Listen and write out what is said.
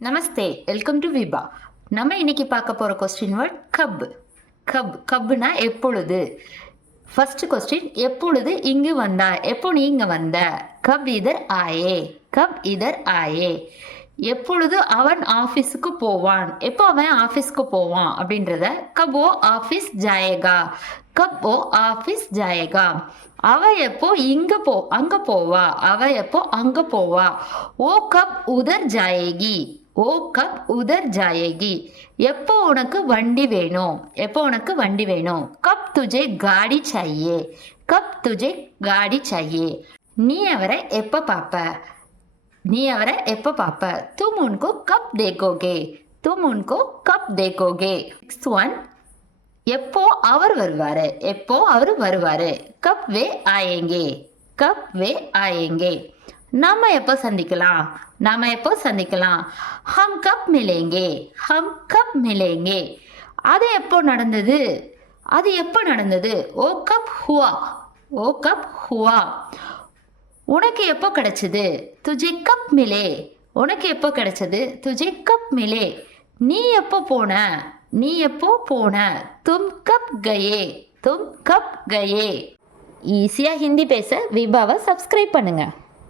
Namaste, welcome to Vibha. நம்ம இன்னைக்கு பார்க்க போகிற கொஸ்டின் வேர்ட் கப். கப்னா எப்பொழுது. ஃபர்ஸ்ட் கொஸ்டின், எப்பொழுது இங்கு வந்தா, எப்போ நீ இங்கே வந்த. கப் இதர் ஆயே, கப் இதர் ஆயே. எப்பொழுது அவன் ஆஃபீஸுக்கு போவான், எப்போ அவன் ஆஃபீஸ்க்கு போவான் அப்படின்றத கப் ஓ ஆஃபீஸ் ஜாயேகா, கப் ஓ ஆஃபீஸ் ஜாயேகா. அவ எப்போ அங்க போவா, அவ எப்போ அங்க போவா. ஓ கப் உதர் ஜாயேகி, ஓ கப் உதர் ஜாயேகி. எப்போ உனக்கு வண்டி வேணும், எப்போ உனக்கு வண்டி வேணும். கப் துஜே காடி சாயே, கப் துஜே காடி சாயே. நீ அவரை எப்போ பார்ப்ப, நீ அவரை எப்போ பார்ப்ப. தும் உன்கோ கப் தேக்கோகே, தும் உன்கோ கப் தேக்கோகே. நெக்ஸ்ட் ஒன், எப்போ அவர் வருவாரு, எப்போ அவர் வருவாரு. கப் வே ஆயேங்கே, கப் வே ஆயேங்கே. நாம எப்போ சந்திக்கலாம், நாம எப்போ சந்திக்கலாம். ஹம் கப் மிலேங்கே, ஹம் கப் மிலேங்கே. அது எப்போ நடந்தது, அது எப்போ நடந்தது. ஓ கப் ஹுவா, ஓ கப் ஹுவா. உனக்கு எப்போ கிடைச்சது. துஜே கப் மிலே, உனக்கு எப்போ கிடைச்சது. துஜே கப் மிலே. நீ எப்போ போன, நீ எப்போ போன. தும் கப் கயே, தும் கப் கயே. ஈஸியாக ஹிந்தி பேச விபாவை சப்ஸ்கிரைப் பண்ணுங்க.